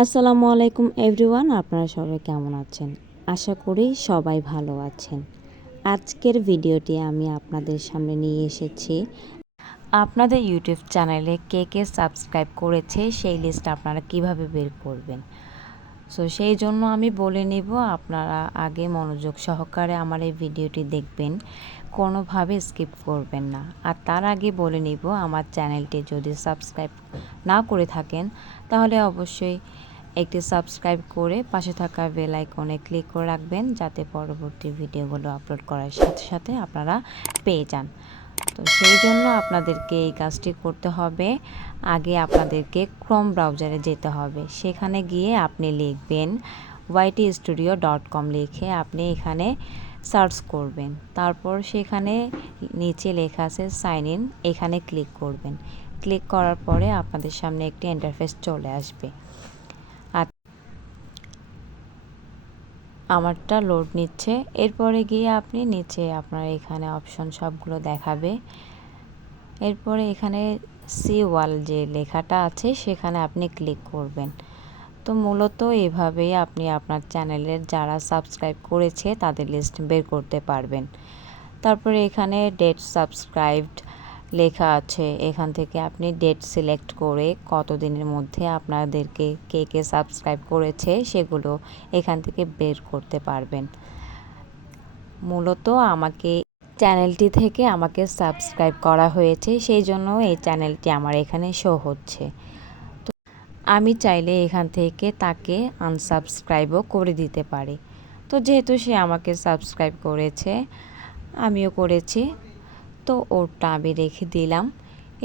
আসসালামু আলাইকুম এভরিওয়ান, আপনারা সবাই কেমন আছেন? আশা করি সবাই ভালো আছেন। আজকের ভিডিওটি আমি আপনাদের সামনে নিয়ে এসেছি আপনাদের ইউটিউব চ্যানেলে কে কে সাবস্ক্রাইব করেছে সেই লিস্ট আপনারা কিভাবে বের করবেন। সো সেই জন্য আমি বলে নিব, আপনারা আগে মনোযোগ সহকারে আমার এই ভিডিওটি দেখবেন, কোনোভাবে স্কিপ করবেন না। আর তার আগে বলে নিব, আমার চ্যানেলটি যদি সাবস্ক্রাইব না করে থাকেন তাহলে অবশ্যই একটি সাবস্ক্রাইব করে পাশে থাকা বেল আইকনে ক্লিক করে রাখবেন, যাতে পরবর্তী ভিডিওগুলো আপলোড করার সাথে সাথে আপনারা পেয়ে যান। তো সেই জন্য আপনাদেরকে এই কাজটি করতে হবে। আগে আপনাদেরকে ক্রোম ব্রাউজারে যেতে হবে। সেখানে গিয়ে আপনি লিখবেন ytstudio.com, লিখে আপনি এখানে সার্চ করবেন। তারপর সেখানে নিচে লেখা আছে সাইন ইন, এখানে ক্লিক করবেন। ক্লিক করার পরে আপনাদের সামনে একটি ইন্টারফেস চলে আসবে। আমারটা লোড নিচ্ছে। এরপরে গিয়ে আপনি নিচে আপনার এখানে অপশন সবগুলো দেখাবে। এরপরে এখানে সি ওয়াল যে লেখাটা আছে সেখানে আপনি ক্লিক করবেন। তো মূলত এভাবেই আপনি আপনার চ্যানেলের যারা সাবস্ক্রাইব করেছে তাদের লিস্ট বের করতে পারবেন। তারপরে এখানে ডেট সাবস্ক্রাইবড লেখা আছে, এখান থেকে আপনি ডেট সিলেক্ট করে কত দিনের মধ্যে আপনাদেরকে কে কে সাবস্ক্রাইব করেছে সেগুলো এখান থেকে বের করতে পারবেন। মূলত আমাকে চ্যানেলটি থেকে আমাকে সাবস্ক্রাইব করা হয়েছে, সেই জন্য এই চ্যানেলটি আমার এখানে শো হচ্ছে। তো আমি চাইলে এখান থেকে তাকে আনসাবস্ক্রাইবও করে দিতে পারি। তো যেহেতু সে আমাকে সাবস্ক্রাইব করেছে, আমিও করেছি, তো ওরটা আমি রেখে দিলাম।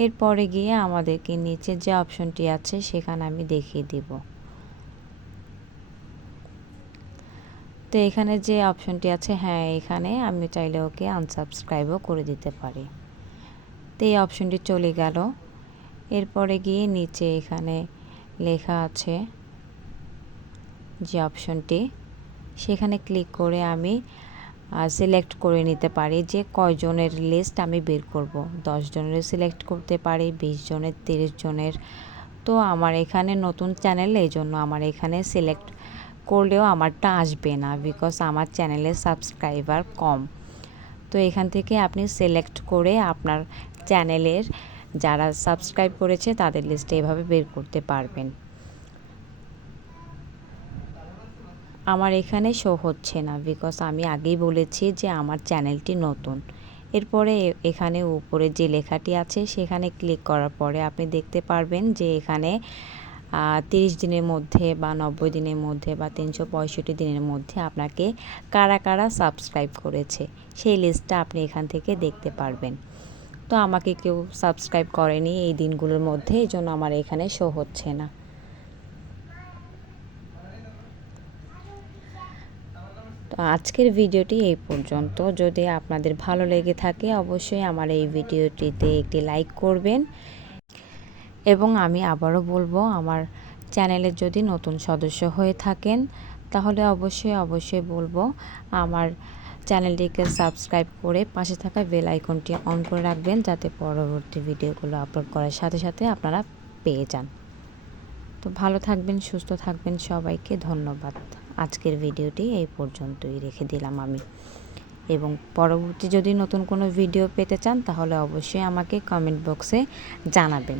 এরপরে গিয়ে আমাদেরকে নিচে যে অপশনটি আছে সেখানে আমি দেখিয়ে দিব। তো এখানে যে অপশনটি আছে, হ্যাঁ, এখানে আমি চাইলে ওকে আনসাবস্ক্রাইবও করে দিতে পারি। তো এই অপশনটি চলে গেল। এরপরে গিয়ে নিচে এখানে লেখা আছে যে অপশনটি, সেখানে ক্লিক করে আমি সিলেক্ট করে নিতে পারি যে কয়জনের লিস্ট আমি বের করব। 10 জনের সিলেক্ট করতে পারি, 20 জনের, 30 জনের। তো আমার এখানে নতুন চ্যানেল, এই জন্য আমার এখানে সিলেক্ট করলেও আমারটা আসবে না, বিকজ আমার চ্যানেলের সাবস্ক্রাইবার কম। তো এখান থেকে আপনি সিলেক্ট করে আপনার চ্যানেলের যারা সাবস্ক্রাইব করেছে তাদের লিস্টে এভাবে বের করতে পারবেন। আমার এখানে শো হচ্ছে না, বিকজ আমি আগেই বলেছি যে আমার চ্যানেলটি নতুন। এরপরে এখানে উপরে যে লেখাটি আছে সেখানে ক্লিক করার পরে আপনি দেখতে পারবেন যে এখানে 30 দিনের মধ্যে বা 90 দিনের মধ্যে বা 365 দিনের মধ্যে আপনাকে কারা কারা সাবস্ক্রাইব করেছে সেই লিস্টটা আপনি এখান থেকে দেখতে পারবেন। তো আমাকে কেউ সাবস্ক্রাইব করেনি এই দিনগুলোর মধ্যে, এই জন্য আমার এখানে শো হচ্ছে না। তো আজকের ভিডিওটি এই পর্যন্ত। যদি আপনাদের ভালো লেগে থাকে অবশ্যই আমার এই ভিডিওটিতে একটি লাইক করবেন, এবং আমি আবারও বলবো, আমার চ্যানেলে যদি নতুন সদস্য হয়ে থাকেন তাহলে অবশ্যই বলবো আমার চ্যানেলটিকে সাবস্ক্রাইব করে পাশে থাকা বেল আইকনটি অন করে রাখবেন, যাতে পরবর্তী ভিডিওগুলো আপলোড করার সাথে সাথে আপনারা পেয়ে যান। তো ভালো থাকবেন, সুস্থ থাকবেন, সবাইকে ধন্যবাদ। আজকের ভিডিওটি এই পর্যন্তই রেখে দিলাম আমি, এবং পরবর্তী যদি নতুন কোনো ভিডিও পেতে চান তাহলে অবশ্যই আমাকে কমেন্ট বক্সে জানাবেন।